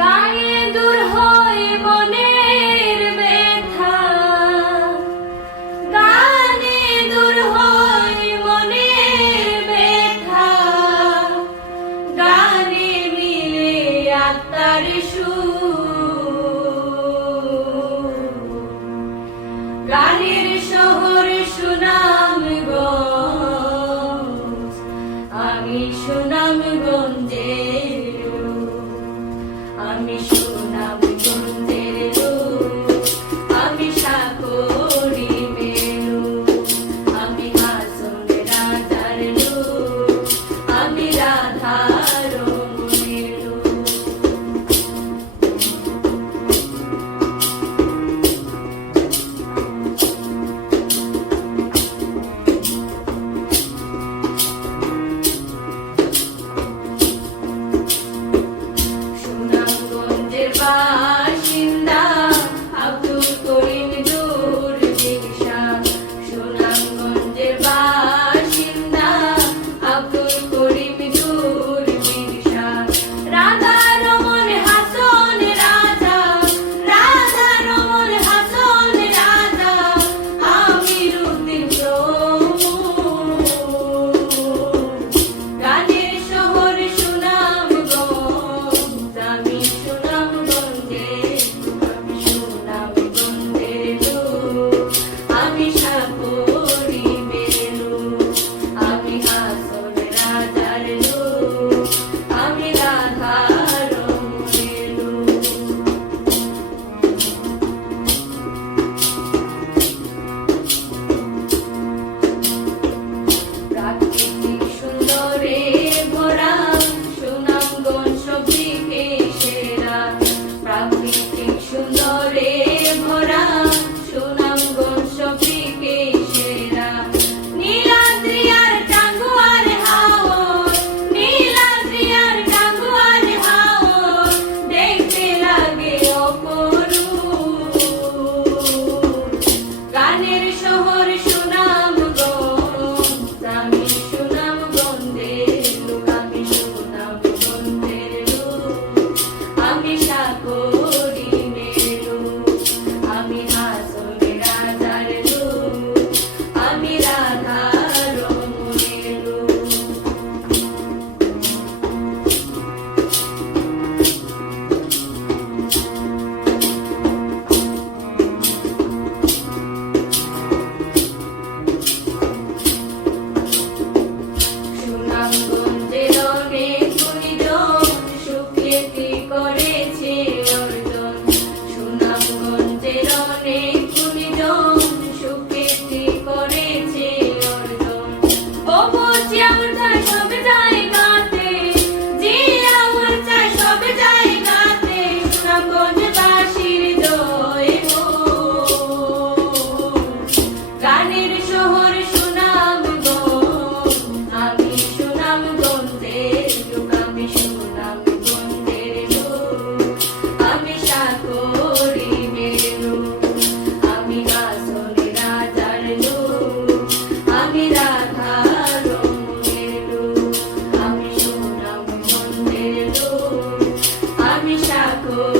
গায়ে দূর হয় মনের ব্যথা, গানে দূর হয় মনের ব্যথা, গানে মিলে আত্মার সুর। গানের শহর সুনামগঞ্জ, আমি সুনামগঞ্জের লোক, আমি সুনামগঞ্জের লোক, আমি সাগরী মেলু, আমি হাসন রাজার লোক, আমি রাধার মেলু। সুনামগঞ্জের বাসিন্দা আব্দুল করিম দুরবিশা, সুনামগঞ্জের বাসিন্দা আব্দুল করিম দুরবিশা। রাধা রমন হাসন রাজা, রাধা রমন হাসন রাজা, আমিরুদ্দিন প্রমুখ। গানের শহর সুনামগঞ্জ, আমি সুনামগঞ্জের লোক, আমি সুনামগঞ্জের লোক, আমি সাগরী মেলু, আমি হাসন রাজার লোক, আমি রাধার মেলু। প্রাকৃতিক সুন্দরে ভরা সুনামগঞ্জ সবদিকে সেরা, প্রাকৃতিক সুন্দরে ভরা সুনামগঞ্জ সবদিকে সেরা। নীলাদ্রি আর টাঙ্গুয়ার হাওর, নীলাদ্রি আর টাঙ্গুয়ার হাওর, দেখতে লাগে অপরূপ। গানের শহর সুনামগঞ্জ, আমি সুনামগঞ্জের লোক, আমি সুনামগঞ্জের লোক, আমি সাগরী মেলু, আমি হাসন রাজার লোক, আমি রাধার মেলু। সুনামগঞ্জের অনেক গুণীজন সুখ্যাতি করেছে অর্জন, সুনামগঞ্জের অনেক গুণীজন সুখ্যাতি করেছে অর্জন। বাবু জি আমার চাই সব জায়গাতে, জি আমার চাই সব জায়গাতে, সুনামগঞ্জবাসীর জয় হোক। গানের শহর সুনামগঞ্জ, আমি সুনামগঞ্জের লোক, আমি সুনামগঞ্জের লোক, আমি সাগরী মেলু, আমি হাসন রাজার লোক, আমি রাধার মেলু, আমি সুনামগঞ্জের লোক, আমি সাগরী